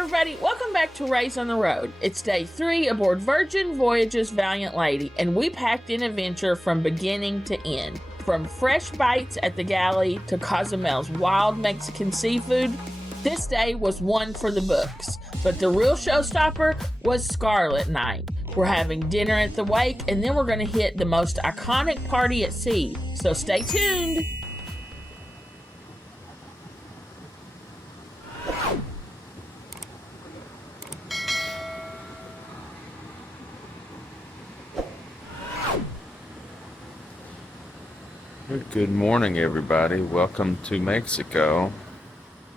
everybody, welcome back to Raised on the Road. It's day 3 aboard Virgin Voyages Valiant Lady, and we packed in adventure from beginning to end. From fresh bites at the Galley to Cozumel's wild Mexican seafood, this day was one for the books. But the real showstopper was Scarlet Night. We're having dinner at the wake, and then we're going to hit the most iconic party at sea. So stay tuned. Good morning, everybody. Welcome to Mexico.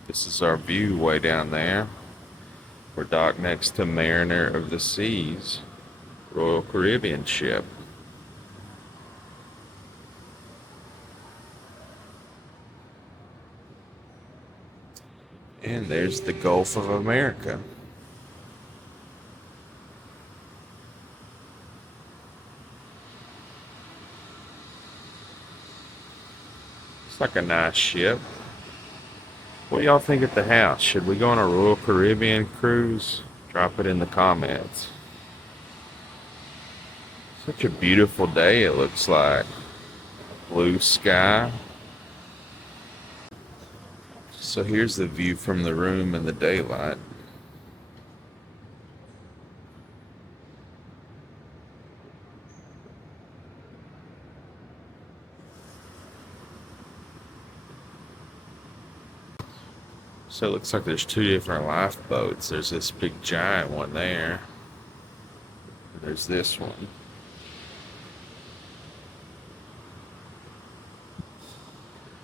This is our view way down there. We're docked next to Mariner of the Seas, Royal Caribbean ship. And there's the Gulf of America. It's like a nice ship. What do y'all think at the house? Should we go on a Royal Caribbean cruise? Drop it in the comments. Such a beautiful day it looks like. Blue sky. So here's the view from the room in the daylight. So it looks like there's 2 different lifeboats. There's this big giant one there. And there's this one.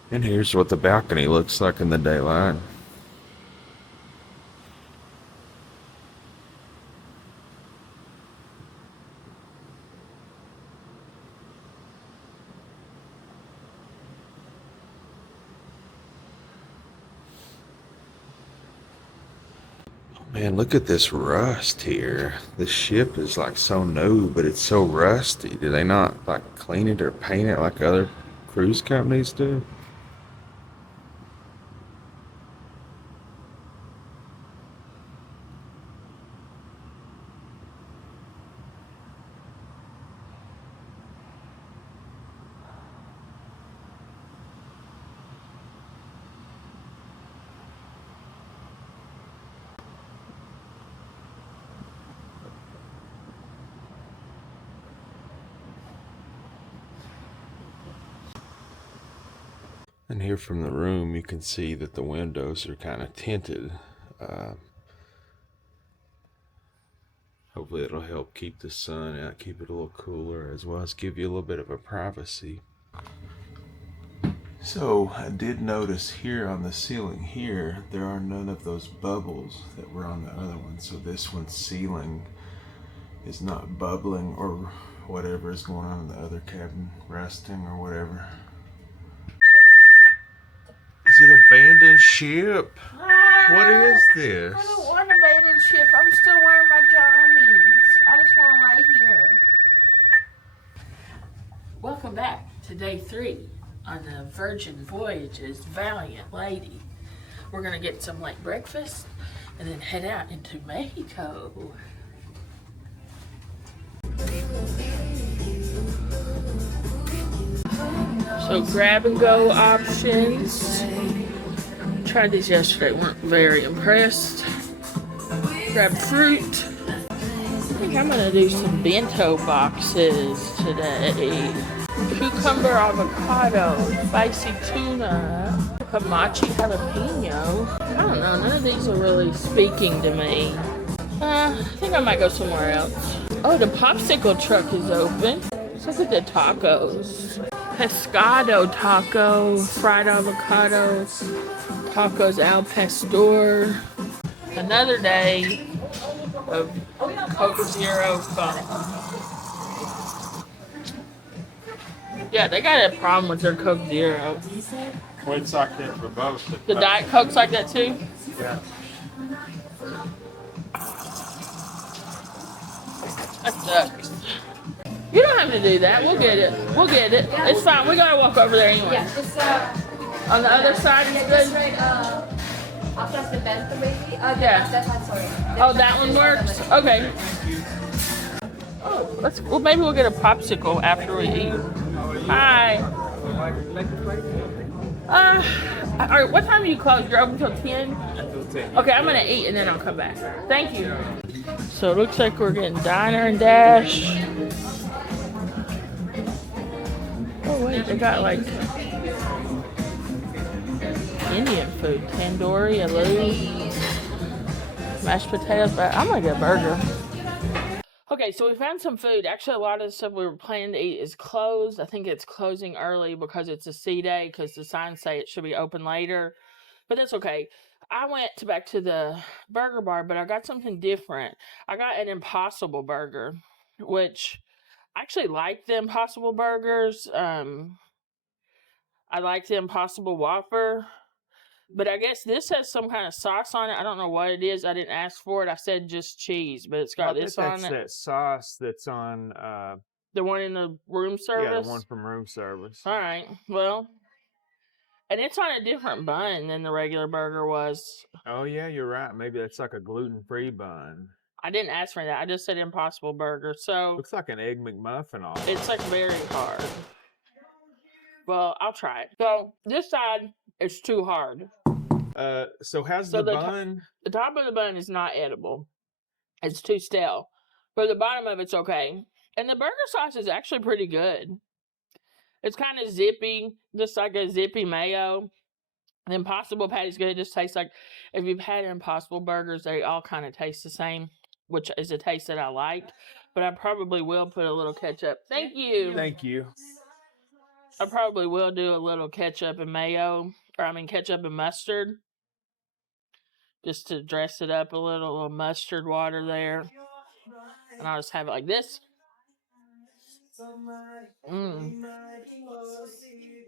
And here's what the balcony looks like in the daylight. Man, look at this rust here. This ship is like so new, but it's so rusty. Do they not like clean it or paint it like other cruise companies do? And here from the room, you can see that the windows are kind of tinted. Hopefully it'll help keep the sun out, keep it a little cooler, as well as give you a little bit of a privacy. So I did notice here on the ceiling here, there are none of those bubbles that were on the other one. So this one's ceiling is not bubbling or whatever is going on in the other cabin, rusting or whatever. Is it abandoned ship? What is this? I don't want an abandoned ship. I'm still wearing my jammies. I just want to lay here. Welcome back to day 3 on the Virgin Voyages Valiant Lady. We're going to get some late breakfast and then head out into Mexico. So grab and go options. Tried these yesterday, weren't very impressed. Grab fruit. I think I'm gonna do some bento boxes today. Cucumber avocado, spicy tuna, hamachi jalapeno. I don't know, none of these are really speaking to me. I think I might go somewhere else. Oh, the popsicle truck is open. Let's look at the tacos. Pescado taco, fried avocado, tacos al pastor. Another day of Coke Zero fun. Yeah, they got a problem with their Coke Zero. Well, it's like that for both. The Diet Coke's like that too? Yeah. That sucks. You don't have to do that. We'll get it. We'll get it. It's fine. We gotta walk over there anyway. Yeah, it's On the other side is good. straight up. That's the best maybe? Yeah. That's one, sorry. Oh, that one works? Okay. Oh, well, maybe we'll get a popsicle after we eat. Hi. All right, what time are you closed? You're open till 10? Okay, I'm gonna eat and then I'll come back. Thank you. So it looks like we're getting diner and dash. Oh wait, they got like Indian food. Tandoori, aloo, mashed potatoes, but I'm gonna get a burger. Okay, so we found some food. Actually, a lot of the stuff we were planning to eat is closed. I think it's closing early because it's a C day, because the signs say it should be open later. But that's okay. I went back to the burger bar, but I got something different. I got an Impossible Burger, which I actually like the Impossible Burgers. I like the Impossible Whopper. But I guess this has some kind of sauce on it. I don't know what it is. I didn't ask for it. I said just cheese, but it's got this on it. That sauce that's on. The one in the room service? Yeah, the one from room service. All right. Well, and it's on a different bun than the regular burger was. Oh, yeah, you're right. Maybe that's like a gluten-free bun. I didn't ask for that. I just said Impossible Burger. So Looks like an Egg McMuffin on it. it's like very hard. Well, I'll try it. So this side is too hard. So how's the bun? The top of the bun is not edible. It's too stale. But the bottom of it's okay. And the burger sauce is actually pretty good. It's kind of zippy, just like a zippy mayo. The Impossible Patty's good. It just tastes like, if you've had Impossible Burgers, they all kind of taste the same, which is a taste that I like. But I probably will put a little ketchup. Thank you. Thank you. I probably will do a little ketchup and mayo, ketchup and mustard, just to dress it up a little mustard water there. And I'll just have it like this.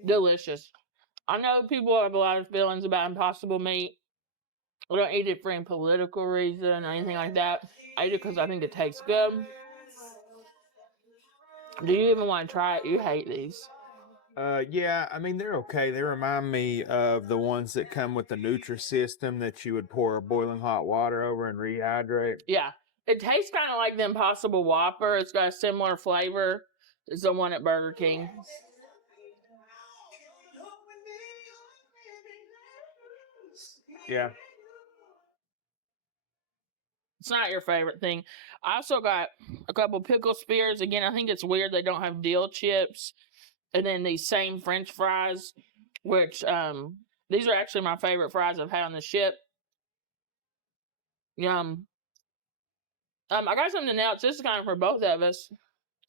Delicious. I know people have a lot of feelings about Impossible meat. I don't eat it for any political reason or anything like that. I eat it because I think it tastes good. Do you even want to try it? You hate these. Yeah, I mean, they're okay. They remind me of the ones that come with the Nutrisystem that you would pour boiling hot water over and rehydrate. Yeah. It tastes kind of like the Impossible Whopper. It's got a similar flavor as the one at Burger King. Yeah. It's not your favorite thing. I also got a couple pickle spears. Again, I think it's weird they don't have dill chips. And then these same French fries, which these are actually my favorite fries I've had on the ship. Yum. I got something else. This is kind of for both of us.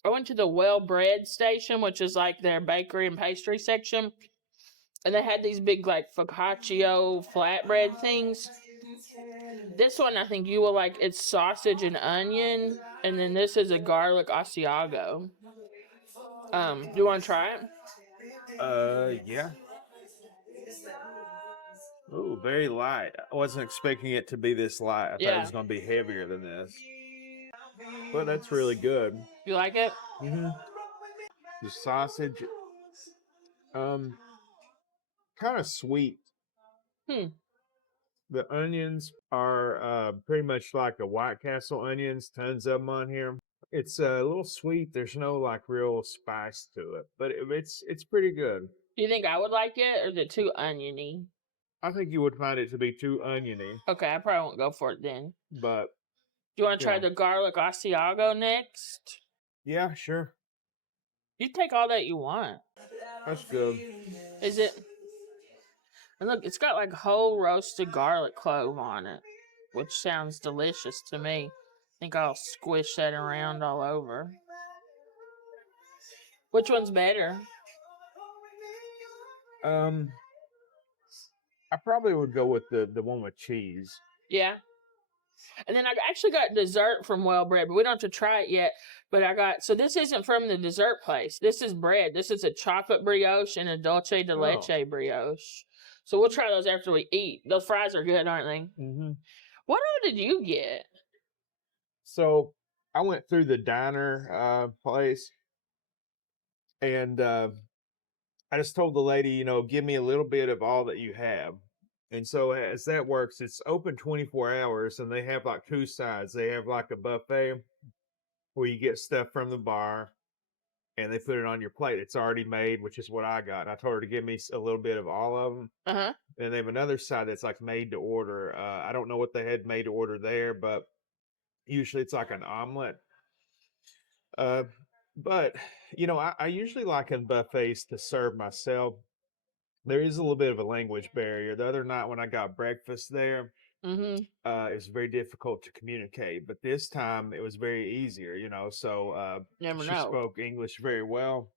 I went to the Well Bread station, which is like their bakery and pastry section. And they had these big like focaccia flatbread things. This one I think you will like. It's sausage and onion. And then this is a garlic Asiago. Do you want to try it? Yeah. Ooh, very light. I wasn't expecting it to be this light. I thought it was going to be heavier than this. But that's really good. You like it? Mm-hmm. The sausage, kind of sweet. The onions are pretty much like the White Castle onions. Tons of them on here. It's a little sweet. There's no like real spice to it, but it's pretty good. Do you think I would like it, or is it too oniony? I think you would find it to be too oniony. Okay, I probably won't go for it then. But do you want to try the garlic Asiago next? Yeah, sure. You take all that you want. That's good. Is it? And look, it's got like whole roasted garlic clove on it, which sounds delicious to me. I think I'll squish that around all over. Which one's better? I probably would go with the one with cheese. Yeah. And then I actually got dessert from Well Bread, but we don't have to try it yet. But so this isn't from the dessert place. This is bread. This is a chocolate brioche and a dulce de leche brioche. So we'll try those after we eat. Those fries are good, aren't they? Mm-hmm. What all did you get? So I went through the diner place, and I just told the lady, give me a little bit of all that you have. And so as that works, it's open 24 hours, and they have like two sides. They have like a buffet where you get stuff from the bar, and they put it on your plate. It's already made, which is what I got. And I told her to give me a little bit of all of them. Uh-huh. And they have another side that's like made to order. I don't know what they had made to order there, but usually it's like an omelet. But you know, I usually like in buffets to serve myself. There is a little bit of a language barrier. The other night when I got breakfast there, Mm-hmm. it was very difficult to communicate. But this time it was very easier, you know. So Never she know. spoke English very well.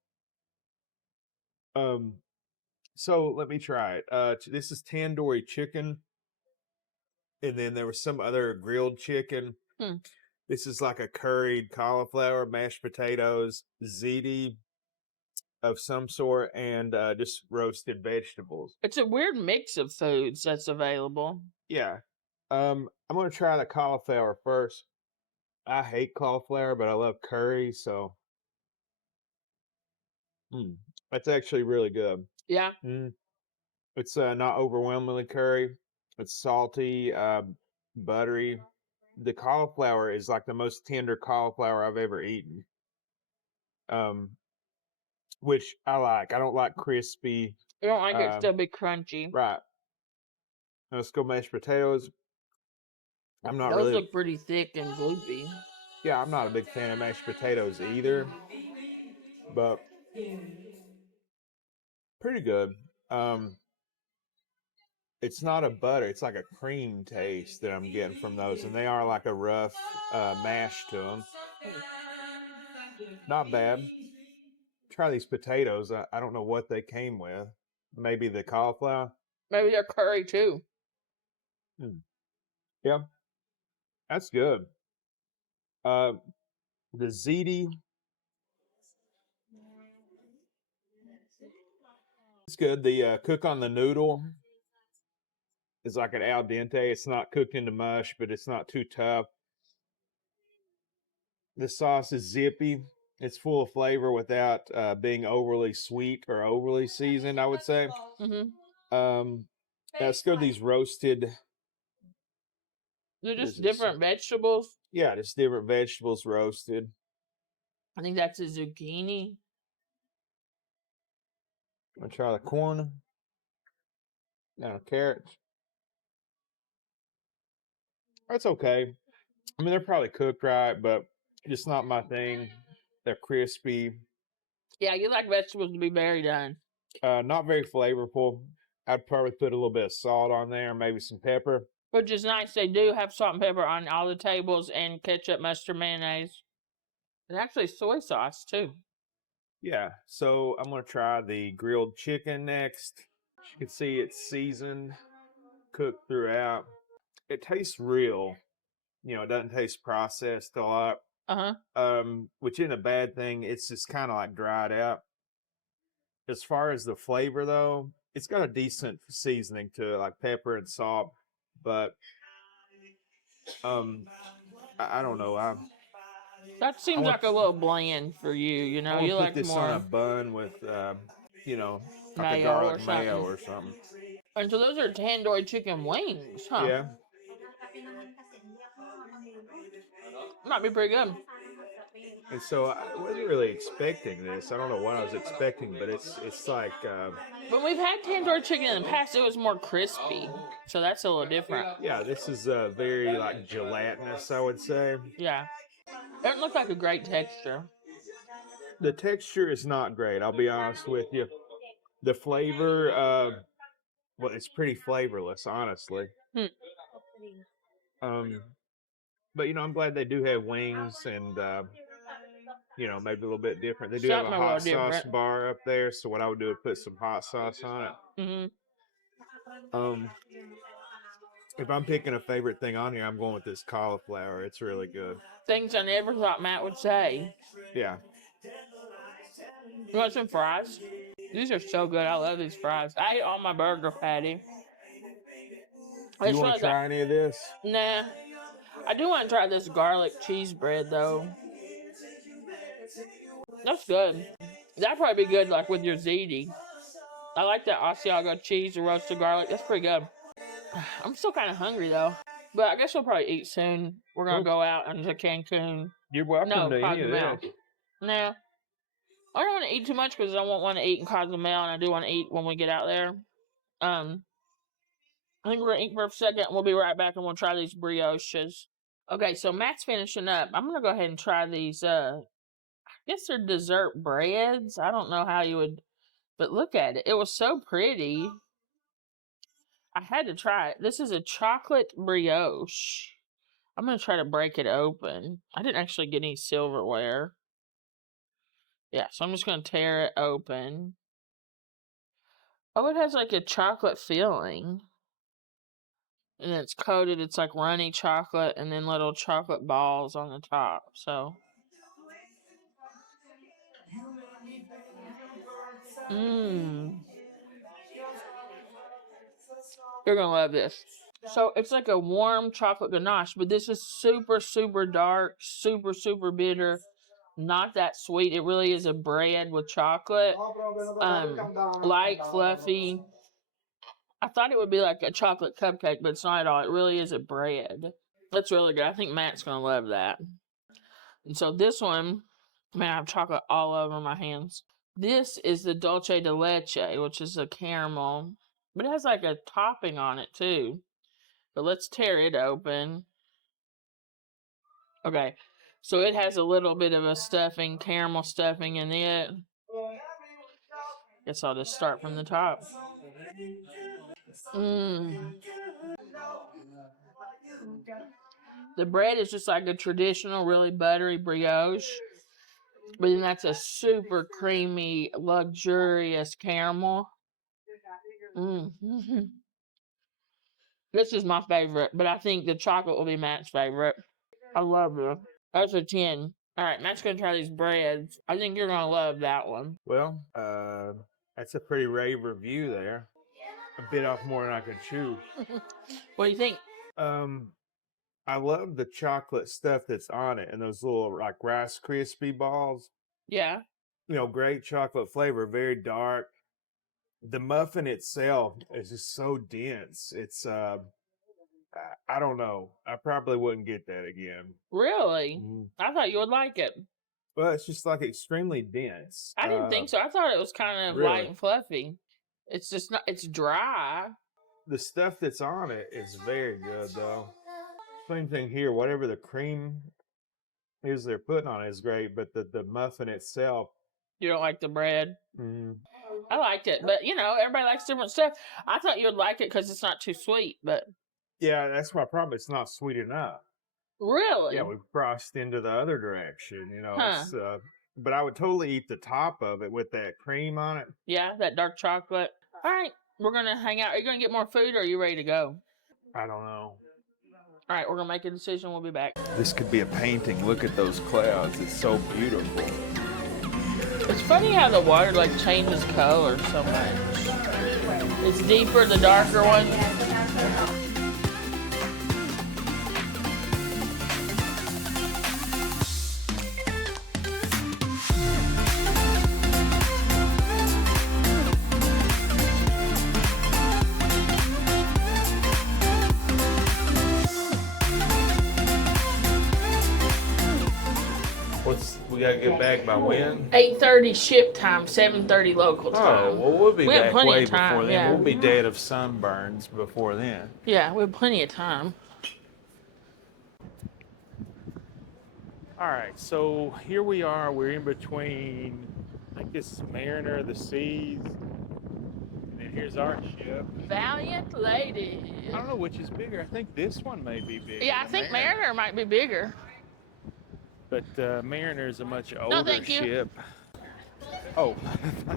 So let me try it. This is tandoori chicken, and then there was some other grilled chicken. This is like a curried cauliflower, mashed potatoes, ziti of some sort, and just roasted vegetables. It's a weird mix of foods that's available. Yeah. I'm gonna try the cauliflower first. I hate cauliflower, but I love curry, so that's actually really good. Yeah. It's not overwhelmingly curry. It's salty, buttery. The cauliflower is like the most tender cauliflower I've ever eaten. Which I like. I don't like crispy. You don't like it still be crunchy. Right. Let's go mashed potatoes. I'm not Those really. look pretty thick and gloopy. Yeah, I'm not a big fan of mashed potatoes either, but pretty good. It's not a butter; it's like a cream taste that I'm getting from those, and they are like a rough mash to them. Not bad. Try these potatoes. I don't know what they came with. Maybe the cauliflower. Maybe they're curry too. Yeah, that's good. The ziti. It's good. The cook on the noodle is like an al dente. It's not cooked into mush, but it's not too tough. The sauce is zippy. It's full of flavor without being overly sweet or overly seasoned, I would say. Let's go to these roasted. They're just different vegetables. Yeah, just different vegetables roasted. I think that's a zucchini. I'm going to try the corn. Now carrots. That's okay. I mean, they're probably cooked right, but just not my thing. They're crispy. Yeah, you like vegetables to be very done. Not very flavorful. I'd probably put a little bit of salt on there, maybe some pepper. Which is nice. They do have salt and pepper on all the tables, and ketchup, mustard, mayonnaise. And actually soy sauce too. Yeah, so I'm going to try the grilled chicken next. As you can see, it's seasoned, cooked throughout. It tastes real. You know, it doesn't taste processed a lot. Which isn't a bad thing. It's just kind of like dried out. As far as the flavor, though, it's got a decent seasoning to it, like pepper and salt. But I don't know. That seems like a little bland for you. You know, you put like this more on a bun with, you know, like mayo a garlic or mayo something. or something. And so those are tandoori chicken wings, huh? Yeah. Might be pretty good. And so I wasn't really expecting this. I don't know what I was expecting, but it's like When we've had tandoori chicken in the past, it was more crispy. So that's a little different. yeah, this is very like gelatinous, I would say. Yeah. It doesn't look like a great texture. The texture is not great, I'll be honest with you. The flavor, well, it's pretty flavorless, honestly. But you know, I'm glad they do have wings and you know, maybe a little bit different. They do have a hot sauce bar up there, so what I would do is put some hot sauce on it. If I'm picking a favorite thing on here, I'm going with this cauliflower. It's really good. Things I never thought Matt would say. Yeah. You want some fries? These are so good. I love these fries. I ate all my burger patty. You want to try any of this? Nah. I do want to try this garlic cheese bread, though. That's good. That'd probably be good, like, with your ziti. I like that Asiago cheese, the roasted garlic. That's pretty good. I'm still kind of hungry though. But I guess we'll probably eat soon. We're gonna go out into Cancun. You're welcome to any of Cozumel. this. Nah, I don't want to eat too much because I won't want to eat in Cozumel, and I do want to eat when we get out there. I think we're gonna eat for a second. We'll be right back, and we'll try these brioches. Okay, so Matt's finishing up. I'm gonna go ahead and try these. I guess they're dessert breads. I don't know how you would, but look at it. It was so pretty. I had to try it. This is a chocolate brioche. I'm gonna try to break it open. I didn't actually get any silverware. Yeah, so I'm just gonna tear it open. Oh, it has like a chocolate filling. And it's coated, it's like runny chocolate and then little chocolate balls on the top. So, you're gonna love this. So it's like a warm chocolate ganache, but this is super, super dark, super, super bitter. Not that sweet. It really is a bread with chocolate. Light, fluffy. I thought it would be like a chocolate cupcake, but it's not at all. It really is a bread. That's really good. I think Matt's gonna love that. And so this one, man, I have chocolate all over my hands. This is the dulce de leche, which is a caramel, but it has like a topping on it too. But let's tear it open. Okay, so it has a little bit of a stuffing, caramel stuffing in it. Guess I'll just start from the top. The bread is just like a traditional, really buttery brioche. But then that's a super creamy, luxurious caramel. This is my favorite, but I think the chocolate will be Matt's favorite. I love this. That's a 10. All right, Matt's going to try these breads. I think you're going to love that one. Well, that's a pretty rave review there. A bit off more than I could chew. What do you think? I love the chocolate stuff that's on it and those little like Rice Krispie balls. Yeah. You know, great chocolate flavor, very dark. The muffin itself is just so dense. It's I don't know. I probably wouldn't get that again. Really? I thought you would like it. Well, it's just like extremely dense. I didn't think so. I thought it was kind of really? light and fluffy. It's just not, it's dry. The stuff that's on it is very good though. Same thing here. Whatever the cream is they're putting on it is great, but the muffin itself. You don't like the bread? I liked it, but you know, everybody likes different stuff. I thought you would like it because it's not too sweet, but yeah, that's my problem. It's not sweet enough. Really? Yeah, we've crossed into the other direction, you know. It's, but I would totally eat the top of it with that cream on it. Yeah, that dark chocolate. All right, we're gonna hang out. Are you gonna get more food, or are you ready to go? I don't know. All right, we're gonna make a decision. We'll be back. This could be a painting. Look at those clouds. It's so beautiful. It's funny how the water like changes color so much. It's deeper the darker one. We gotta get back by when? 8:30 ship time, 7:30 local time. Oh, well, we'll be We have back plenty way of time, before then. yeah. We'll be dead of sunburns before then. Yeah, we have plenty of time. All right, so here we are. We're in between, I think this is Mariner of the Seas, and then here's our ship. Valiant Lady. I don't know which is bigger. I think this one may be bigger. Yeah, I think Mariner might be bigger. But Mariner is a much older thank you. ship. Oh,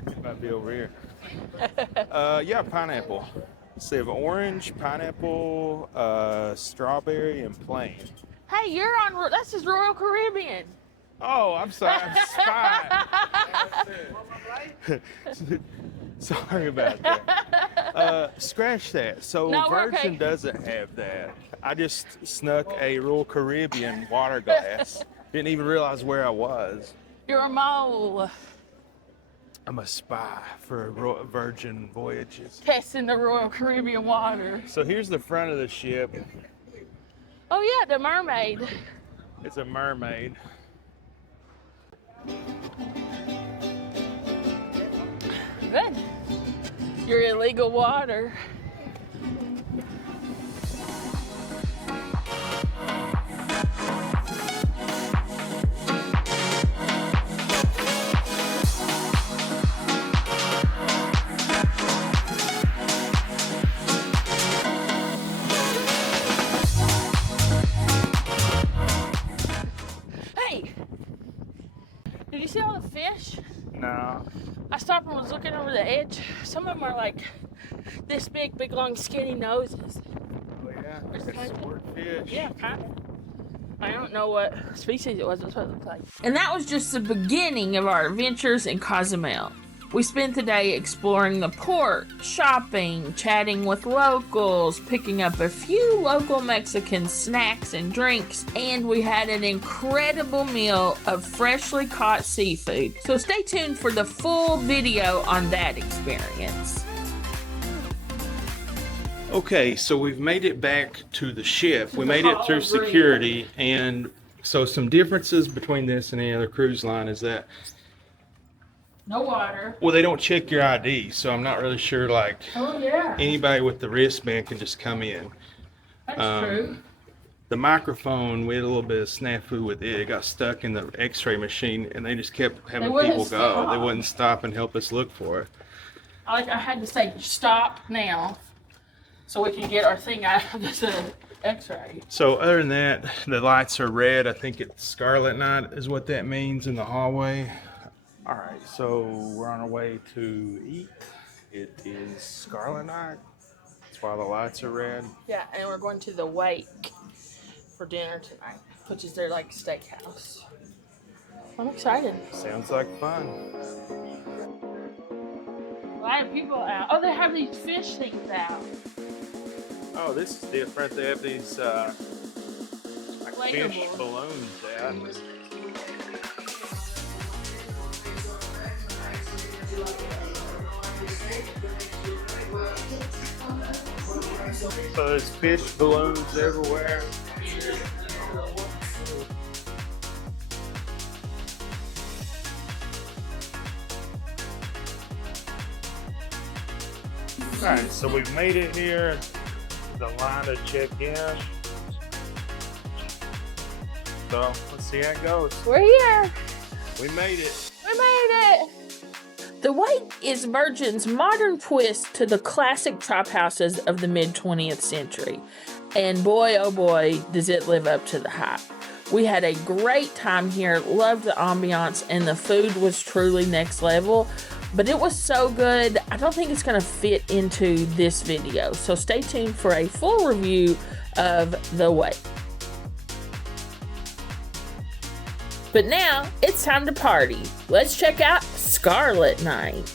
it might be over here. Yeah, pineapple. So they have orange, pineapple, strawberry, and plain. Hey, you're on. This is Royal Caribbean. Oh, I'm sorry. I'm spying. Sorry about that. Scratch that. So No, we're Virgin okay. doesn't have that. I just snuck a Royal Caribbean water glass. Didn't even realize where I was. You're a mole. I'm a spy for Virgin Voyages. Testing the Royal Caribbean water. So here's the front of the ship. Oh yeah, the mermaid. It's a mermaid. Good. Your illegal water. Hey, did you see all the fish? No. I stopped and was looking over the edge. Some of them are like this big, long, skinny noses. Oh yeah, There's it's kind of- swordfish. Yeah, kind of. I don't know what species it was. That's what it looked like. And that was just the beginning of our adventures in Cozumel. We spent the day exploring the port, shopping, chatting with locals, picking up a few local Mexican snacks and drinks, and we had an incredible meal of freshly caught seafood. So stay tuned for the full video on that experience. Okay, so we've made it back to the ship. We made it through security, and so some differences between this and any other cruise line is that, No water. well, they don't check your ID, so I'm not really sure, like, Oh yeah, anybody with the wristband can just come in. that's true. The microphone, we had a little bit of snafu with it. It got stuck in the x-ray machine, and they just kept having wouldn't people go. stop. They wouldn't stop and help us look for it. I had to say stop now, so we can get our thing out of the X-ray. So other than that, the lights are red. I think it's Scarlet Night is what that means in the hallway. All right, so we're on our way to eat. It is Scarlet Night. That's why the lights are red. Yeah, and we're going to the Wake for dinner tonight, which is their like steakhouse. I'm excited. Sounds like fun. A lot of people out. Oh, they have these fish things out. Oh, this is different. They have these like fish Inflatable. balloons out. So there's fish balloons everywhere. Alright, so we've made it here. The line to check in. So let's see how it goes. We're here. We made it. We made it. The Wake is Virgin's modern twist to the classic chop houses of the mid-20th century. And boy, oh boy, does it live up to the hype. We had a great time here, loved the ambiance, and the food was truly next level. But it was so good, I don't think it's going to fit into this video. So stay tuned for a full review of The Wake. But now, it's time to party. Let's check out Scarlet Night.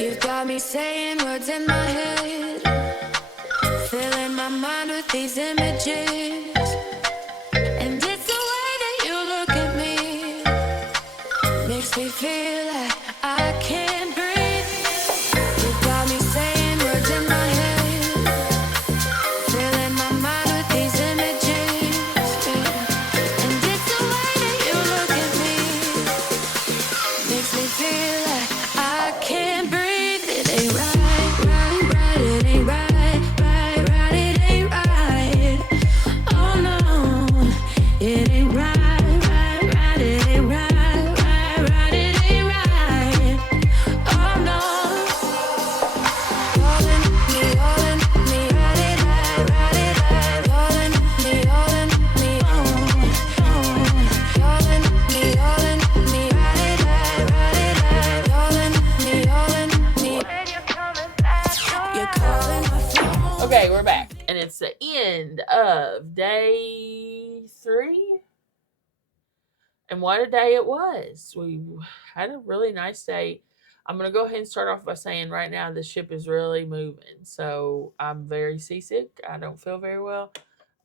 You've got me saying words in my head, filling my mind with these images. And it's the way that you look at me, makes me feel like I can't breathe. You've got me saying words in my head, filling my mind with these images. And it's the way that you look at me, makes me feel like I can't breathe. It ain't right, right, right. end of day 3. And what a day it was. We had a really nice day. I'm going to go ahead and start off by saying right now the ship is really moving. So I'm very seasick. I don't feel very well.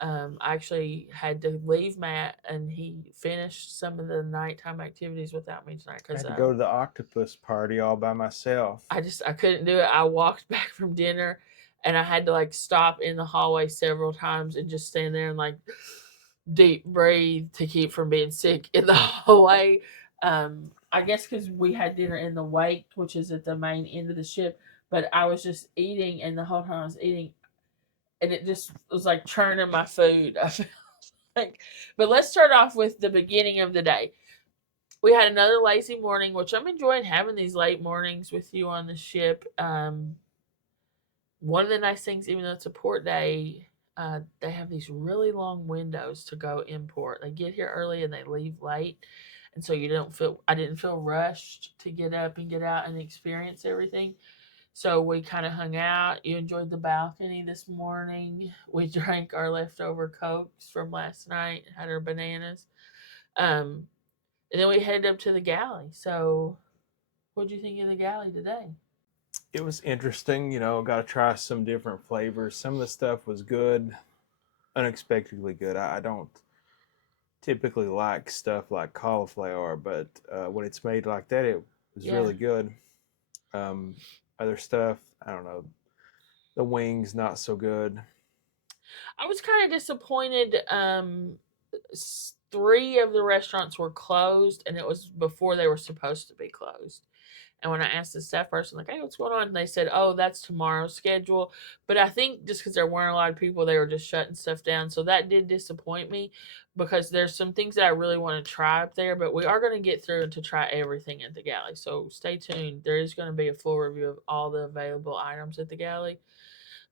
I actually had to leave Matt, and he finished some of the nighttime activities without me tonight I because had to go to the octopus party all by myself. I couldn't do it. I walked back from dinner, and I had to like stop in the hallway several times and just stand there and like deep breathe to keep from being sick in the hallway. I guess because we had dinner in the wake, which is at the main end of the ship, but I was just eating, and the whole time I was eating, and it just was like churning my food. I feel like, but let's start off with the beginning of the day. We had another lazy morning, which I'm enjoying having these late mornings with you on the ship. One of the nice things, even though it's a port day, they have these really long windows to go in port. They get here early and they leave late, and so I didn't feel rushed to get up and get out and experience everything. So we kind of hung out. You enjoyed the balcony this morning. We drank our leftover Cokes from last night, had our bananas. And then we headed up to the galley. So what did you think of the galley today? It was interesting, got to try some different flavors. Some of the stuff was good, unexpectedly good. I don't typically like stuff like cauliflower, but when it's made like that, it was really good. Other stuff, I don't know. The wings, not so good. I was kind of disappointed. 3 of the restaurants were closed, and it was before they were supposed to be closed. And when I asked the staff person, like, hey, what's going on? And they said, oh, that's tomorrow's schedule. But I think just because there weren't a lot of people, they were just shutting stuff down. So that did disappoint me because there's some things that I really want to try up there. But we are going to get through and to try everything at the galley. So stay tuned. There is going to be a full review of all the available items at the galley.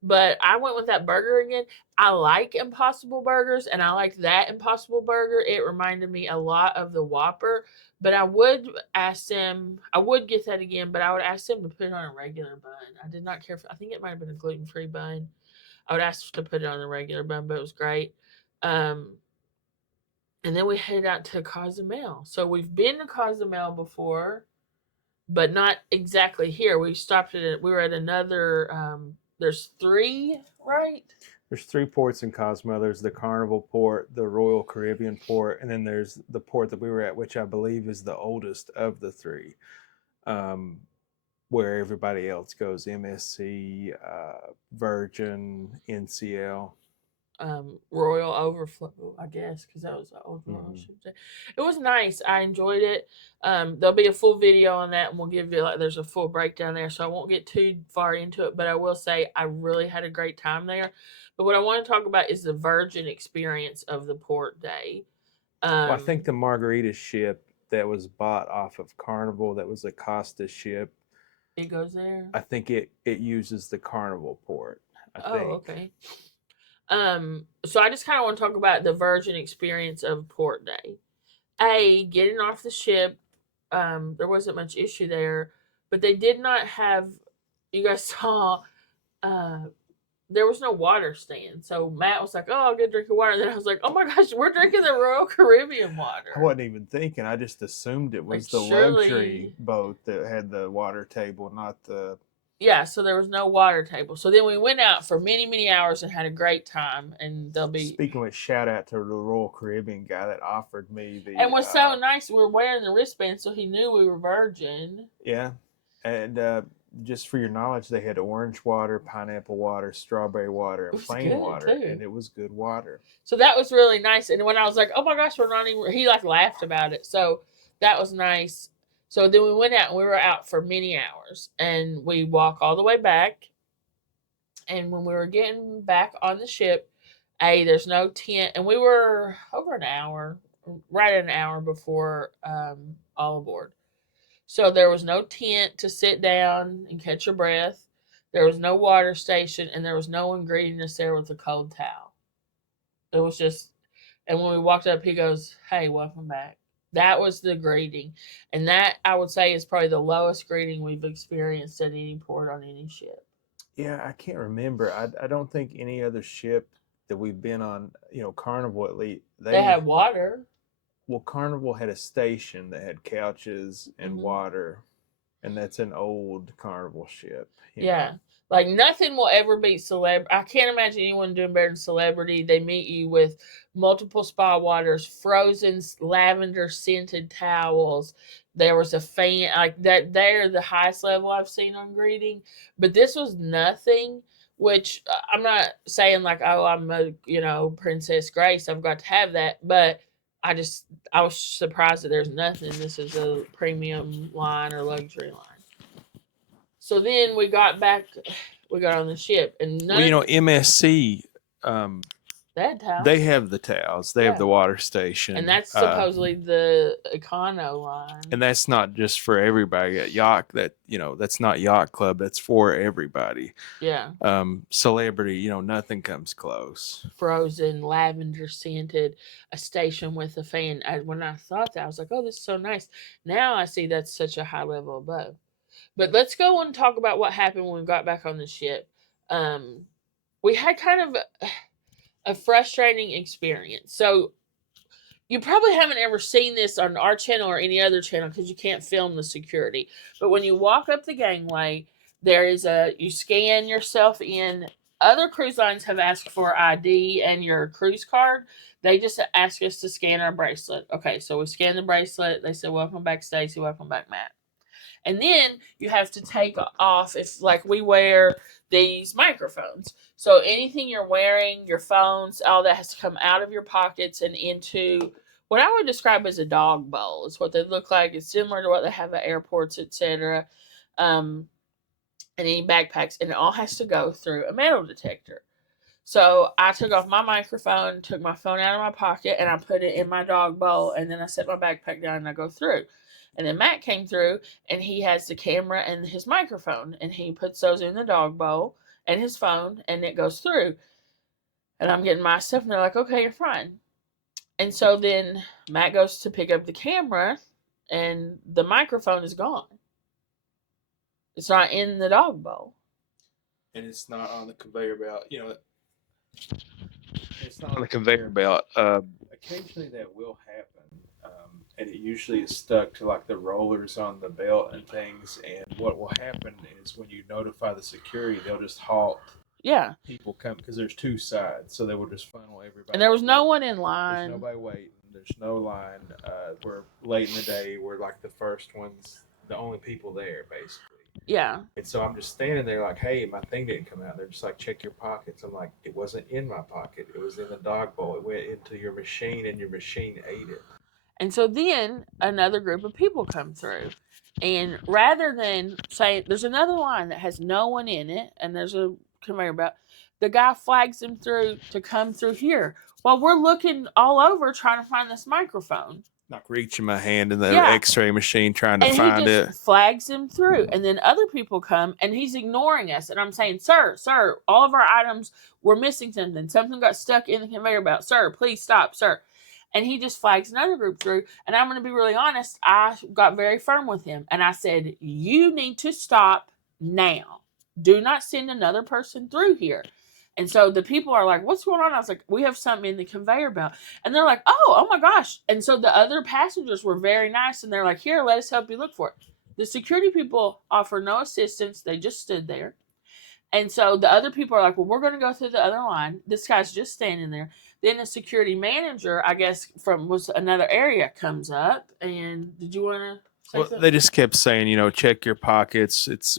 But I went with that burger again. I like Impossible Burgers, and I like that Impossible Burger. It reminded me a lot of the Whopper. But I would get that again, but I would ask them to put it on a regular bun. I did not care I think it might have been a gluten-free bun. I would ask to put it on a regular bun, but it was great. And then we headed out to Cozumel. So we've been to Cozumel before, but not exactly here. We were at another, there's 3, right? There's 3 ports in Cozumel. There's the Carnival port, the Royal Caribbean port, and then there's the port that we were at, which I believe is the oldest of the 3, where everybody else goes, MSC, Virgin, NCL. Royal Overflow, I guess, because that was the old Royal ship. It was nice. I enjoyed it. There'll be a full video on that, and we'll give you there's a full breakdown there, so I won't get too far into it. But I will say I really had a great time there. But what I want to talk about is the Virgin experience of the port day. Well, I think the Margarita ship that was bought off of Carnival, that was a Costa ship. It goes there. I think it uses the Carnival port. I think. Okay. So I just kind of want to talk about the Virgin experience of port day. Getting off the ship, there wasn't much issue there, but they did not have. You guys saw, there was no water stand. So Matt was like, "Oh, I'll get a drink of water." And then I was like, "Oh my gosh, we're drinking the Royal Caribbean water." I wasn't even thinking. I just assumed it was the luxury boat that had the water table, not the. Yeah, so there was no water table. So then we went out for many, many hours and had a great time. And they'll be speaking with shout out to the Royal Caribbean guy that offered me the. And what's so nice, we're wearing the wristband, so he knew we were Virgin. Yeah, and just for your knowledge, they had orange water, pineapple water, strawberry water, and plain water, and it was good water. So that was really nice. And when I was like, "Oh my gosh, we're not even," he like laughed about it. So that was nice. So then we went out and we were out for many hours, and we walk all the way back. And when we were getting back on the ship, there's no tent, and we were over an hour, right an hour before all aboard. So there was no tent to sit down and catch your breath. There was no water station, and there was no one greeting us there with a cold towel. It was just, and when we walked up, he goes, "Hey, welcome back." That was the greeting. And that, I would say, is probably the lowest greeting we've experienced at any port on any ship. Yeah, I can't remember. I don't think any other ship that we've been on, Carnival at least They have water. well, Carnival had a station that had couches and Mhm. water, and that's an old Carnival ship. Yeah. Like nothing will ever beat Celebrity. I can't imagine anyone doing better than Celebrity. They meet you with multiple spa waters, frozen lavender scented towels. There was a fan like that. They're the highest level I've seen on greeting, but this was nothing. Which I'm not saying like, oh, I'm a Princess Grace. I've got to have that, but I was surprised that there's nothing. This is a premium line or luxury line. So then we got on the ship, and MSC, that towel, they have the towels, they have the water station, and that's supposedly the econo line. And that's not just for everybody at yacht. That's not yacht club. That's for everybody. Yeah. Celebrity, nothing comes close. Frozen, lavender scented, a station with a fan. When I thought that, I was like, oh, this is so nice. Now I see that's such a high level above. But let's go and talk about what happened when we got back on the ship. We had kind of a frustrating experience. So you probably haven't ever seen this on our channel or any other channel because you can't film the security. But when you walk up the gangway, you scan yourself in. Other cruise lines have asked for ID and your cruise card. They just ask us to scan our bracelet. Okay, so we scan the bracelet. They said, welcome back, Staci. Welcome back, Matt. And then you have to take off if like we wear these microphones. So anything you're wearing, your phones, all that has to come out of your pockets and into what I would describe as a dog bowl. It's what they look like. It's similar to what they have at airports, etc. And any backpacks. And it all has to go through a metal detector. So I took off my microphone, took my phone out of my pocket, and I put it in my dog bowl. And then I set my backpack down and I go through. And then Matt came through, and he has the camera and his microphone, and he puts those in the dog bowl and his phone, and it goes through. And I'm getting my stuff, and they're like, okay, you're fine. And so then Matt goes to pick up the camera, and the microphone is gone. It's not in the dog bowl. And it's not on the conveyor belt. It's not on the conveyor belt. Occasionally that will happen. And it usually is stuck to like the rollers on the belt and things. And what will happen is when you notify the security, they'll just halt. Yeah. People come because there's two sides, so they will just funnel everybody. And there was no one in line. There's nobody waiting. There's no line. We're late in the day. We're like the first ones, the only people there, basically. Yeah. And so I'm just standing there like, hey, my thing didn't come out. They're just like, check your pockets. I'm like, it wasn't in my pocket. It was in the dog bowl. It went into your machine, and your machine ate it. And so then another group of people come through. And rather than say, there's another line that has no one in it, and there's a conveyor belt, the guy flags them through to come through here. While we're looking all over trying to find this microphone. Like reaching my hand in the X-ray machine trying to find it. And he just flags him through. And then other people come, and he's ignoring us. And I'm saying, sir, all of our items, we're missing something. Something got stuck in the conveyor belt. Sir, please stop, sir. And he just flags another group through. And I'm going to be really honest, I got very firm with him. And I said, you need to stop now. Do not send another person through here. And so the people are like, what's going on? I was like, we have something in the conveyor belt. And they're like, oh my gosh. And so the other passengers were very nice. And they're like, here, let us help you look for it. The security people offered no assistance. They just stood there. And so the other people are like, well, we're going to go through the other line. This guy's just standing there. Then the security manager, I guess, was another area comes up. And did you want to say something? They just kept saying, check your pockets. It's,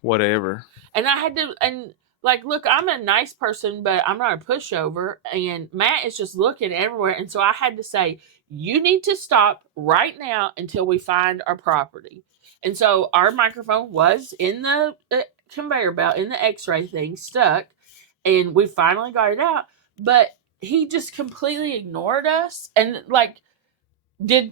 whatever. And I had to, and like, look, I'm a nice person, but I'm not a pushover. And Matt is just looking everywhere. And so I had to say, you need to stop right now until we find our property. And so our microphone was in the conveyor belt, in the X-ray thing, stuck. And we finally got it out. But he just completely ignored us and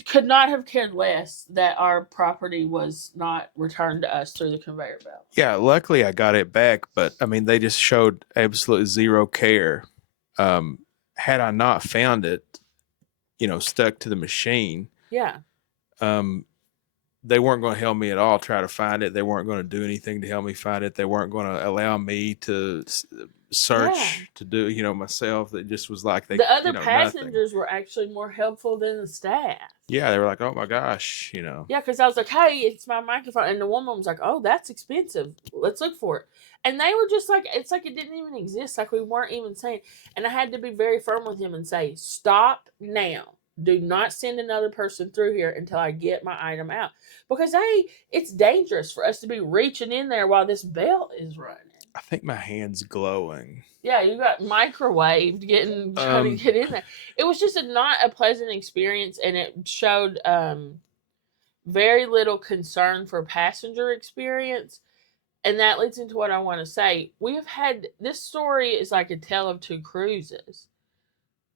could not have cared less that our property was not returned to us through the conveyor belt. Yeah, luckily I got it back, but I mean, they just showed absolutely zero care. Had I not found it, stuck to the machine. Yeah. they weren't going to help me at all try to find it. They weren't going to do anything to help me find it. They weren't going to allow me to search to do, myself. It just was like they, The other nothing. passengers were actually more helpful than the staff. Yeah, they were like, oh my gosh, Yeah, because I was like, hey, it's my microphone. And the woman was like, oh, that's expensive. Let's look for it. And they were just like, it's like it didn't even exist. Like we weren't even saying. And I had to be very firm with him and say, stop now. Do not send another person through here until I get my item out. Because, hey, it's dangerous for us to be reaching in there while this belt is running. I think my hand's glowing. Yeah, you got microwaved trying to get in there. It was just not a pleasant experience, and it showed very little concern for passenger experience. And that leads into what I want to say. We have had, this story is like a tale of two cruises.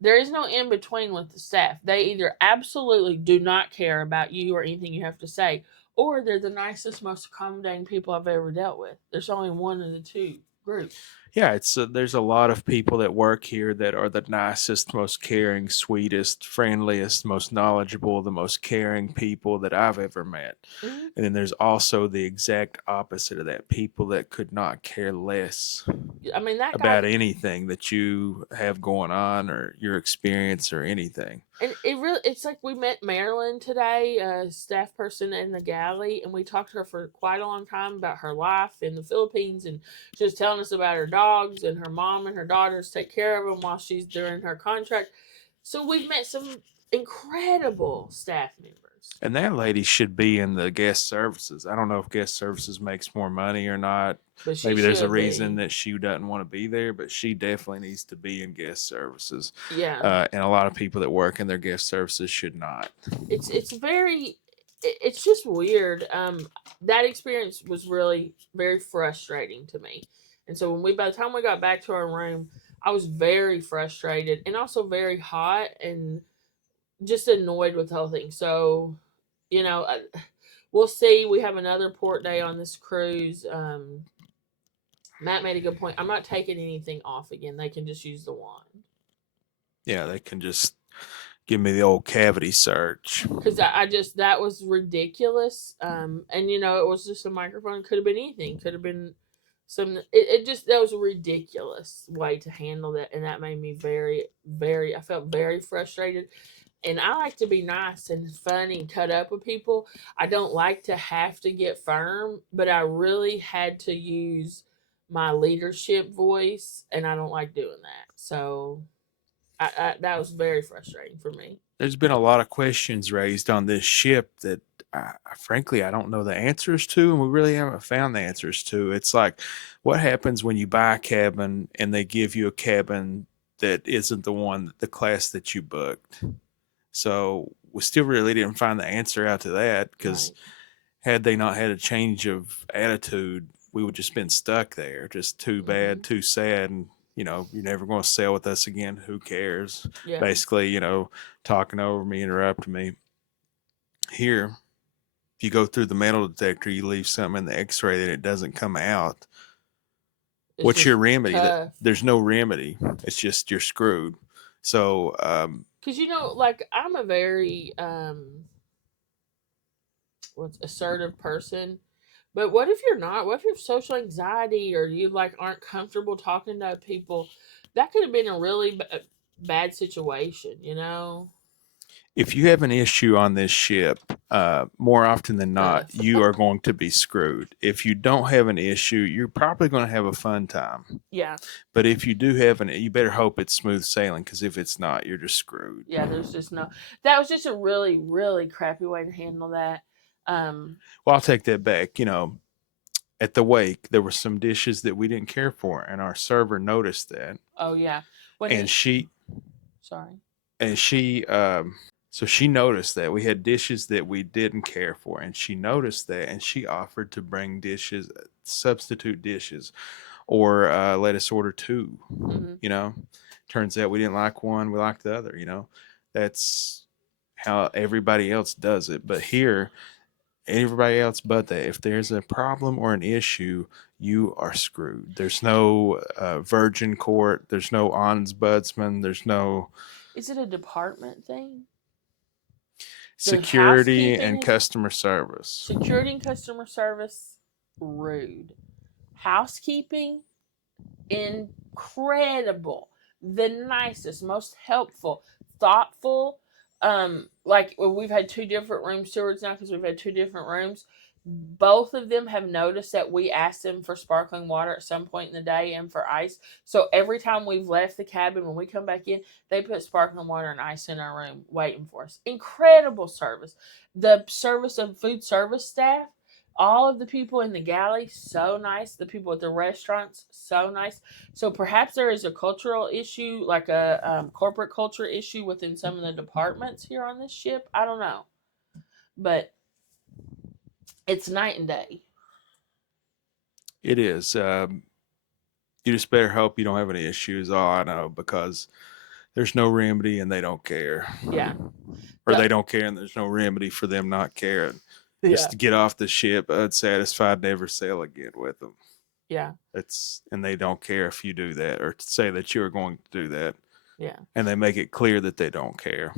There is no in between with the staff. They either absolutely do not care about you or anything you have to say, or they're the nicest, most accommodating people I've ever dealt with. There's only one of the two groups. Yeah, it's there's a lot of people that work here that are the nicest, most caring, sweetest, friendliest, most knowledgeable, the most caring people that I've ever met. Mm-hmm. And then there's also the exact opposite of that, people that could not care less I mean, that about guy, anything that you have going on or your experience or anything. and it's like we met Marilyn today, a staff person in the Galley, and we talked to her for quite a long time about her life in the Philippines, and she was telling us about her dogs and her mom and her daughters take care of them while she's during her contract. So we've met some incredible staff members. And that lady should be in the guest services. I don't know if guest services makes more money or not. But she Maybe there's a should reason be. that she doesn't want to be there, but she definitely needs to be in guest services. Yeah. And a lot of people that work in their guest services should not. It's just weird. That experience was really very frustrating to me. And so by the time we got back to our room, I was very frustrated and also very hot and just annoyed with the whole thing. So, we'll see. We have another port day on this cruise. Matt made a good point. I'm not taking anything off again. They can just use the wand. Yeah, they can just give me the old cavity search. Because that was ridiculous. And it was just a microphone. Could have been anything. Could have been that was a ridiculous way to handle that. And that made me very, very, I felt very frustrated. And I like to be nice and funny and cut up with people. I don't like to have to get firm, but I really had to use my leadership voice, and I don't like doing that. So that was very frustrating for me. There's been a lot of questions raised on this ship that, frankly, I don't know the answers to, and we really haven't found the answers to. It's like, what happens when you buy a cabin and they give you a cabin that isn't the class that you booked? So we still really didn't find the answer out to that, because had they not had a change of attitude, we would just been stuck there. Just too bad, too sad. And, you're never going to sail with us again. Who cares? Yeah. Basically, talking over me, interrupting me. Here, if you go through the metal detector, you leave something in the x-ray that it doesn't come out. What's your remedy? There's no remedy. It's just you're screwed. So, because I'm a very assertive person, but what if you're not? What if you have social anxiety or you aren't comfortable talking to people? That could have been a really bad situation, If you have an issue on this ship, more often than not, you are going to be screwed. If you don't have an issue, you're probably going to have a fun time. Yeah. But if you do have you better hope it's smooth sailing, because if it's not, you're just screwed. Yeah, there's just that was just a really, really crappy way to handle that. Well, I'll take that back. At the wake, there were some dishes that we didn't care for, and our server noticed that. Oh, yeah. Sorry. And so she noticed that we had dishes that we didn't care for, and she noticed that, and she offered to bring substitute dishes, or let us order two. Mm-hmm. Turns out we didn't like one, we liked the other. That's how everybody else does it. But here, everybody else but that, if there's a problem or an issue, you are screwed. There's no virgin court. There's no ombudsman. There's no. Is it a department thing? Security housekeeping and is customer service. security and customer service, rude. Housekeeping, incredible. The nicest, most helpful, thoughtful. Like we've had two different room stewards now because we've had two different rooms. Both of them have noticed that we asked them for sparkling water at some point in the day and for ice. So every time we've left the cabin, when we come back in, they put sparkling water and ice in our room waiting for us. Incredible service. The service of food service staff, all of the people in the galley, so nice. The people at the restaurants, so nice. So perhaps there is a cultural issue, like a corporate culture issue within some of the departments here on this ship. I don't know. But it's night and day. It is. You just better hope you don't have any issues. All I know, because there's no remedy and they don't care. Yeah. Or Yeah. they don't care and there's no remedy for them not caring. Yeah. Just to get off the ship unsatisfied, never sail again with them. Yeah. And they don't care if you do that or say that you're going to do that. Yeah. And they make it clear that they don't care.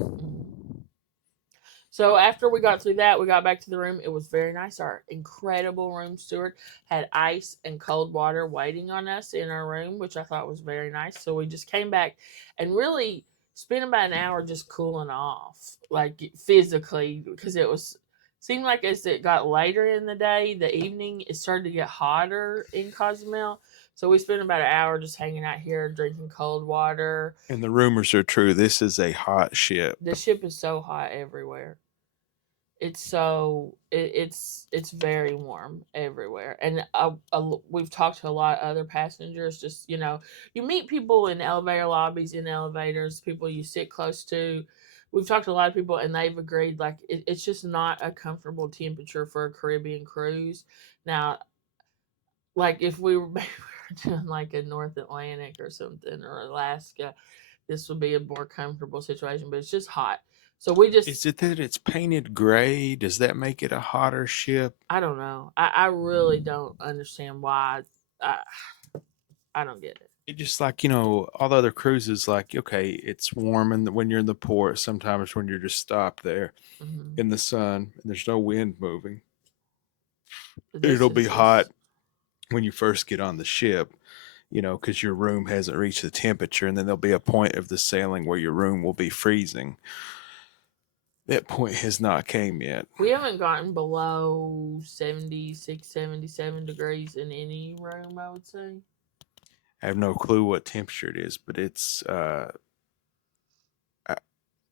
So after we got through that, we got back to the room. It was very nice. Our incredible room steward had ice and cold water waiting on us in our room, which I thought was very nice. So we just came back and really spent about an hour just cooling off, like physically, because seemed like as it got later in the day, the evening, it started to get hotter in Cozumel. So we spent about an hour just hanging out here, drinking cold water. And the rumors are true. This is a hot ship. The ship is so hot everywhere. It's very warm everywhere. And we've talked to a lot of other passengers. Just, you meet people in elevator lobbies, in elevators, people you sit close to. We've talked to a lot of people, and they've agreed, like, it's just not a comfortable temperature for a Caribbean cruise. Now, like, if we were doing, like, a North Atlantic or something, or Alaska, this would be a more comfortable situation, but it's just hot. So we just... Is it that it's painted gray? Does that make it a hotter ship? I don't know. I really don't understand why. I don't get it. It just like, all the other cruises, like, okay, it's warm when you're in the port. Sometimes when you're just stopped there in the sun and there's no wind moving. It'll be hot when you first get on the ship, because your room hasn't reached the temperature. And then there'll be a point of the sailing where your room will be freezing. That point has not came yet. We haven't gotten below 76, 77 degrees in any room, I would say. I have no clue what temperature it is, but it's, I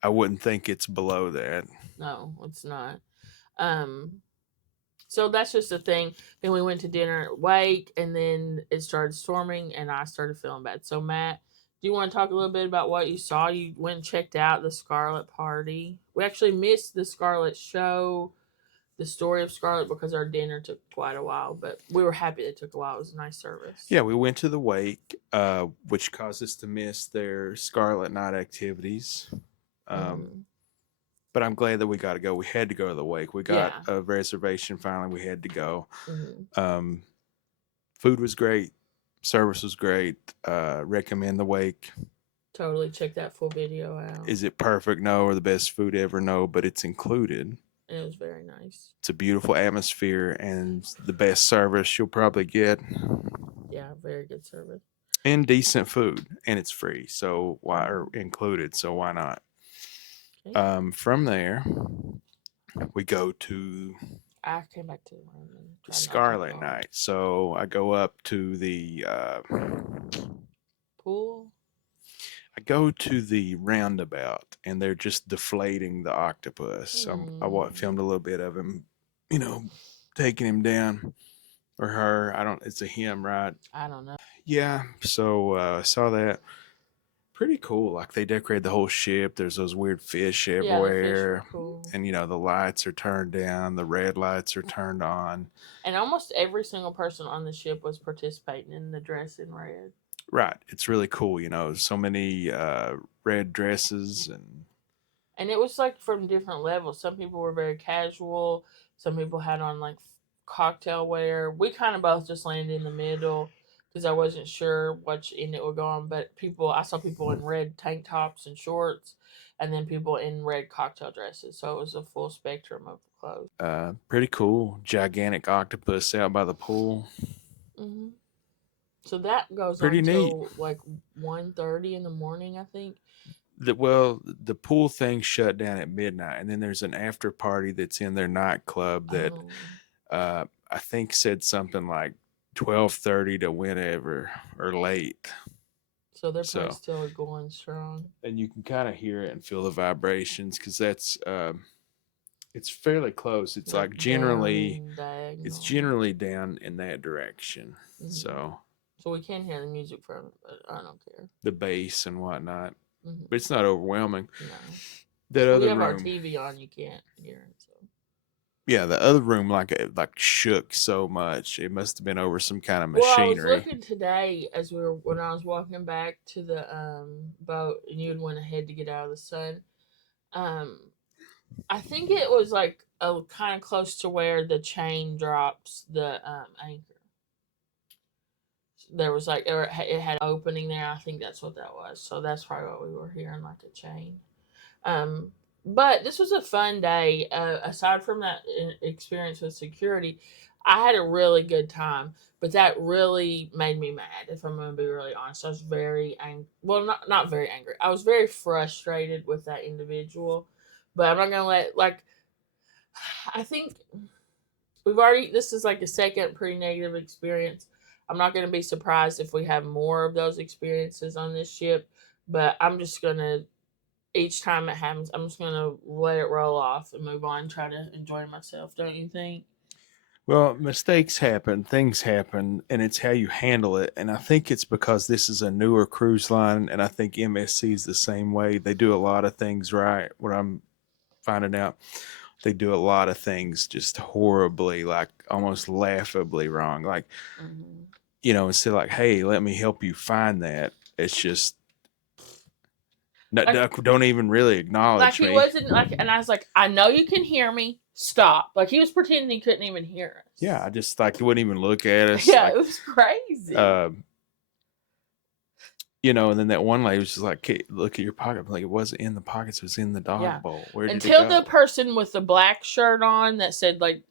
wouldn't think it's below that. No, it's not. So that's just the thing. Then we went to dinner at Wake, and then it started storming, and I started feeling bad. So, Matt, do you want to talk a little bit about what you saw? You went and checked out the Scarlet party. We actually missed the Scarlet show, the story of Scarlet, because our dinner took quite a while, but we were happy it took a while. It was a nice service. Yeah, we went to the Wake, which caused us to miss their Scarlet Night activities. But I'm glad that we got to go. We had to go to the Wake. We got a reservation finally. We had to go. Food was great. Service was great. Recommend the Wake. Totally check that full video out. Is it perfect? No. Or the best food ever? No. But it's included. It was very nice. It's a beautiful atmosphere and the best service you'll probably get. Yeah, very good service. And decent food. And it's free. So or included. So why not? Okay. From there, we go to... I came back to the room. The Scarlet Night. So I go up to the... pool? I go to the roundabout, and they're just deflating the octopus. I filmed a little bit of him, taking him down, or her. It's a him, right? I don't know. Yeah, so I saw that. Pretty cool. Like, they decorated the whole ship. There's those weird fish everywhere. Yeah, the fish were cool. And, the lights are turned down. The red lights are turned on. And almost every single person on the ship was participating in the dress in red. Right. It's really cool, so many red dresses. And it was like from different levels. Some people were very casual. Some people had on like cocktail wear. We kind of both just landed in the middle because I wasn't sure which end it would go on. But I saw people in red tank tops and shorts, and then people in red cocktail dresses. So it was a full spectrum of clothes. Pretty cool. Gigantic octopus out by the pool. Hmm. So that goes Pretty on neat. till like 1:30 in the morning, I think. The pool thing shut down at midnight, and then there's an after party that's in their nightclub that Oh. I think said something like 12:30 to whenever or late. So they're So- probably still going strong. And you can kind of hear it and feel the vibrations because it's fairly close. It's like generally down it's diagonal. generally down in that direction. Mhm. So So we can hear the music from it, but I don't care. the bass and whatnot, Mhm. but it's not overwhelming. No. That We other have our room, TV on, you can't hear it. So. yeah, the other room like shook so much. It must have been over some kind of Well, I was machinery. looking today when I was walking back to the boat, and you had went ahead to get out of the sun. I think it was like kind of close to where the chain drops the anchor. There was like it had an opening there. I think that's what that was. So that's probably what we were hearing, like a chain. But this was a fun day. Aside from that experience with security, I had a really good time. But that really made me mad. If I'm going to be really honest, I was very angry. Well, not very angry. I was very frustrated with that individual. But I'm not going to let I think this is like a second pretty negative experience. I'm not going to be surprised if we have more of those experiences on this ship, but I'm just going to, each time it happens, I'm just going to let it roll off and move on and try to enjoy myself, don't you think? Well, mistakes happen, things happen, and it's how you handle it. And I think it's because this is a newer cruise line, and I think MSC is the same way. They do a lot of things right. What I'm finding out, they do a lot of things just horribly, like almost laughably wrong. Like, instead of like, hey, let me help you find that, it's just don't even really acknowledge Like he me. wasn't like, and I was like, I know you can hear me. Stop. Like he was pretending he couldn't even hear us. Yeah, I just like he wouldn't even look at us. Yeah, like, it was crazy. And then that one lady was just like, "Okay, look at your pocket." I'm like, it wasn't in the pockets; it was in the dog bowl. Where did Until it go? the person with the black shirt on that said like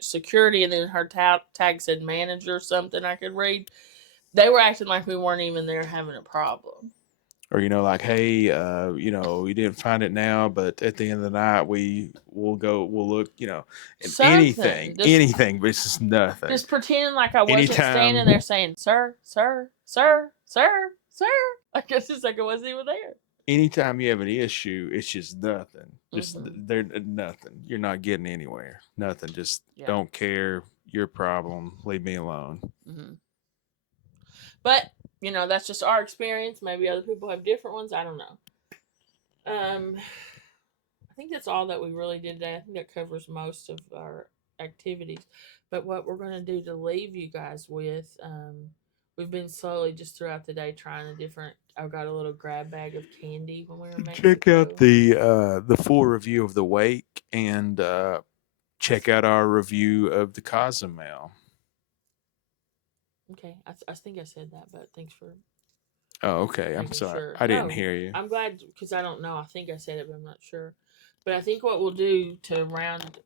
security, and then her tag said manager or something I could read. They were acting like we weren't even there having a problem. Or like, hey, we didn't find it now, but at the end of the night, we'll look, and anything, but it's just nothing. Just pretending like I wasn't standing there saying, "Sir, sir, sir, sir, sir." Like it's just like I wasn't even there. Anytime you have an issue, it's just nothing. Just they're nothing. You're not getting anywhere. Nothing. Just don't care. Your problem. Leave me alone. Mm-hmm. But that's just our experience. Maybe other people have different ones. I don't know. I think that's all that we really did today. I think that covers most of our activities. But what we're going to do to leave you guys with, we've been slowly just throughout the day trying I've got a little grab bag of candy when we were in Mexico. Check out the full review of the wake and check out our review of the Cozumel. Okay, I think I said that, but thanks for. Oh, okay. I'm sorry. Sure. I didn't hear you. I'm glad because I don't know. I think I said it, but I'm not sure. But I think what we'll do to round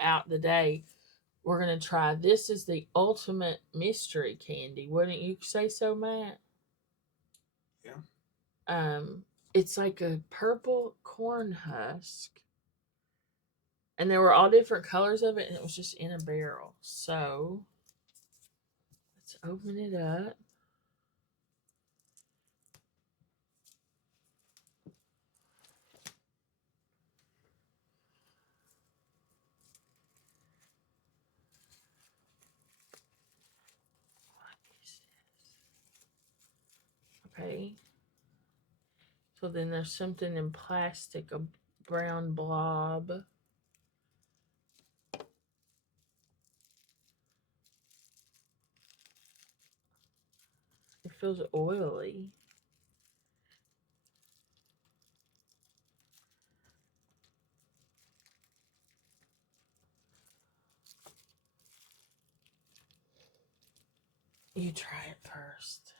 out the day, we're going to try. This is the ultimate mystery candy. Wouldn't you say so, Matt? Yeah. It's like a purple corn husk. And there were all different colors of it, and it was just in a barrel. So let's open it up. Okay. So then there's something in plastic, a brown blob. It feels oily. You try it first.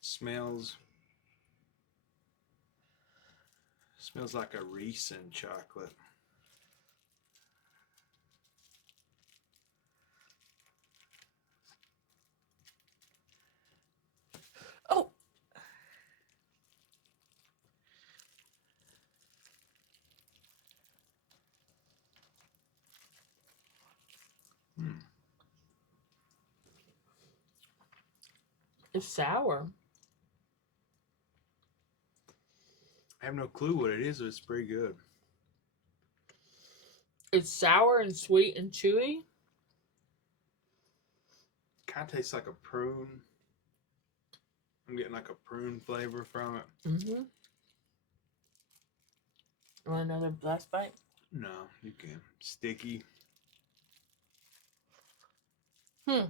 Smells like a Reese's chocolate. Oh! It's sour. I have no clue what it is, but it's pretty good. It's sour and sweet and chewy. Kind of tastes like a prune. I'm getting like a prune flavor from it. Mm-hmm. Want another last bite? No, you can. Sticky. All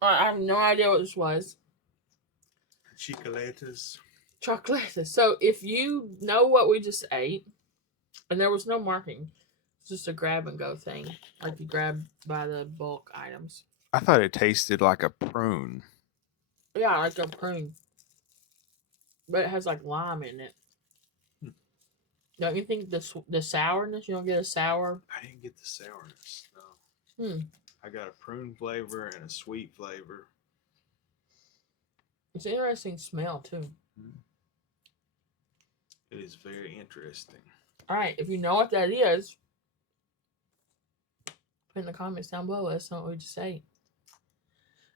right, I have no idea what this was. Chocolates. Chocolate. So if you know what we just ate, and there was no marking, it's just a grab and go thing. Like you grab by the bulk items. I thought it tasted like a prune. Yeah, like a prune. But it has like lime in it. Don't you think the sourness? You don't get a sour? I didn't get the sourness. No. I got a prune flavor and a sweet flavor. It's an interesting smell too. It is very interesting. All right, if you know what that is, put in the comments down below. Let us know what we just ate.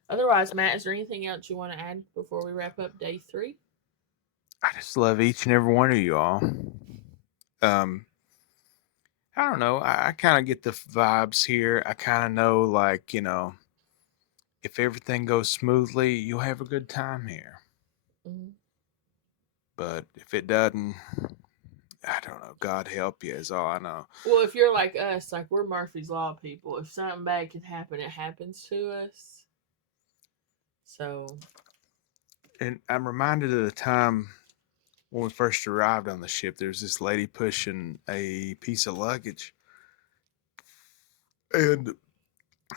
Otherwise, Matt, is there anything else you want to add before we wrap up day 3? I just love each and every one of you all. I don't know. I kind of get the vibes here. I kind of know, like, you know, if everything goes smoothly, you'll have a good time here. Mm-hmm. But if it doesn't, I don't know. God help you is all I know. Well, if you're like us, like we're Murphy's Law people, if something bad can happen, it happens to us. So. And I'm reminded of the time when we first arrived on the ship. There was this lady pushing a piece of luggage. And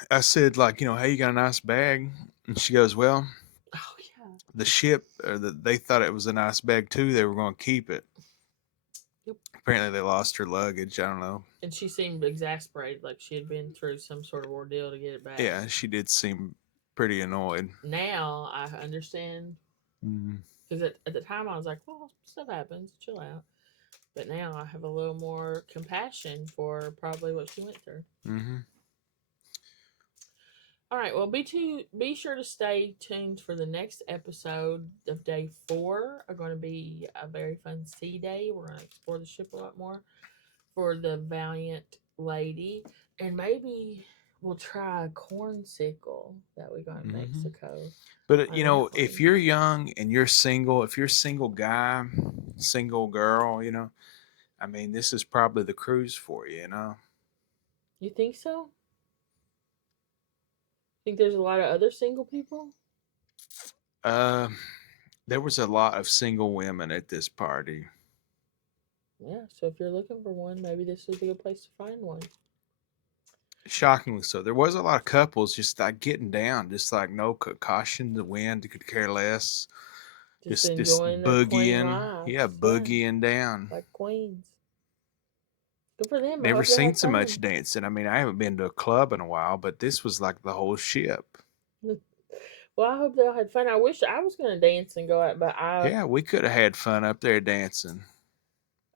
I said, like, you know, hey, you got a nice bag? And she goes, well, Oh, yeah. the ship, they thought it was a nice bag too. They were going to keep it. Yep. Apparently they lost her luggage. I don't know. And she seemed exasperated, like she had been through some sort of ordeal to get it back. Yeah, she did seem pretty annoyed. Now I understand. Because at the time I was like, well, stuff happens, chill out. But now I have a little more compassion for probably what she went through. Mm-hmm. All right, well, be sure to stay tuned for the next episode of day 4. Are going to be a very fun sea day. We're going to explore the ship a lot more for the Valiant Lady, and maybe we'll try a cornsicle that we got in Mexico. But you know, if you're young and you're single, if you're a single guy, single girl, you know, I mean, this is probably the cruise for you, you know. You think so? Think there's a lot of other single people? There was a lot of single women at this party. Yeah, so if you're looking for one, maybe this is a good place to find one. Shockingly so. There was a lot of couples just like getting down, just like no caution, the wind could care less. Just boogieing. Yeah, boogieing down. Like queens. Good for them. Never seen so much dancing. I mean, I haven't been to a club in a while, but this was like the whole ship. Well, I hope they all had fun. I wish I was going to dance and go out, but yeah, we could have had fun up there dancing.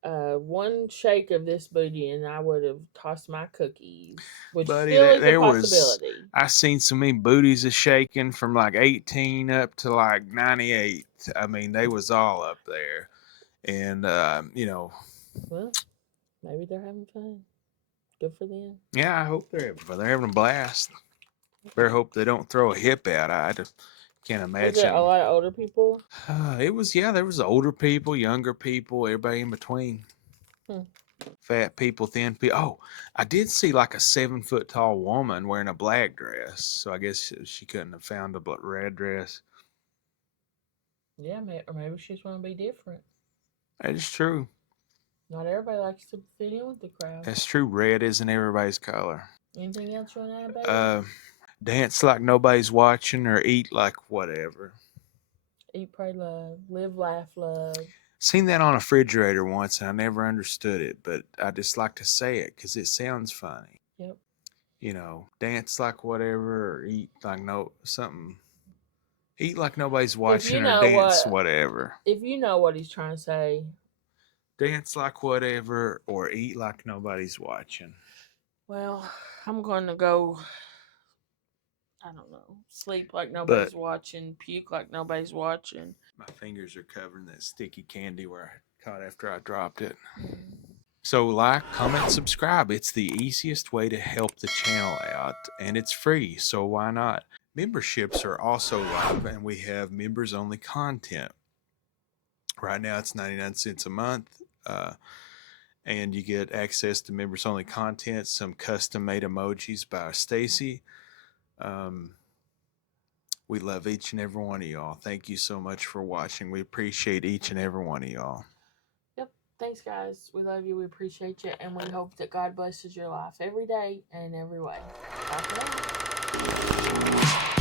One shake of this booty and I would have tossed my cookies, which Buddy, still is a possibility. I seen so many booties a shaking from like 18 up to like 98. I mean, they was all up there, and you know. Well, maybe they're having fun. Good for them. Yeah, I hope they're having a blast. Better hope they don't throw a hip out. I just can't imagine. Was there a lot of older people? There was older people, younger people, everybody in between. Fat people, thin people. Oh, I did see like a 7-foot tall woman wearing a black dress. So I guess she couldn't have found a red dress. Yeah, or maybe she just want to be different. That is true. Not everybody likes to fit in with the crowd. That's true. Red isn't everybody's color. Anything else you want to add, baby? Dance like nobody's watching or eat like whatever. Eat, pray, love. Live, laugh, love. Seen that on a refrigerator once and I never understood it, but I just like to say it because it sounds funny. Yep. You know, dance like whatever or eat like something. Eat like nobody's watching or dance whatever. If you know what he's trying to say. Dance like whatever or eat like nobody's watching. Well, I'm going to go, I don't know, sleep like nobody's watching, puke like nobody's watching. My fingers are covering that sticky candy where I caught after I dropped it. So like, comment, subscribe. It's the easiest way to help the channel out and it's free, so why not? Memberships are also live and we have members only content. Right now it's 99 cents a month. And you get access to members only content, some custom made emojis by Staci. We love each and every one of y'all. Thank you so much for watching. We appreciate each and every one of y'all. Yep. Thanks, guys. We love you. We appreciate you. And we hope that God blesses your life every day and in every way. Bye for now.